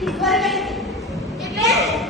What about it? It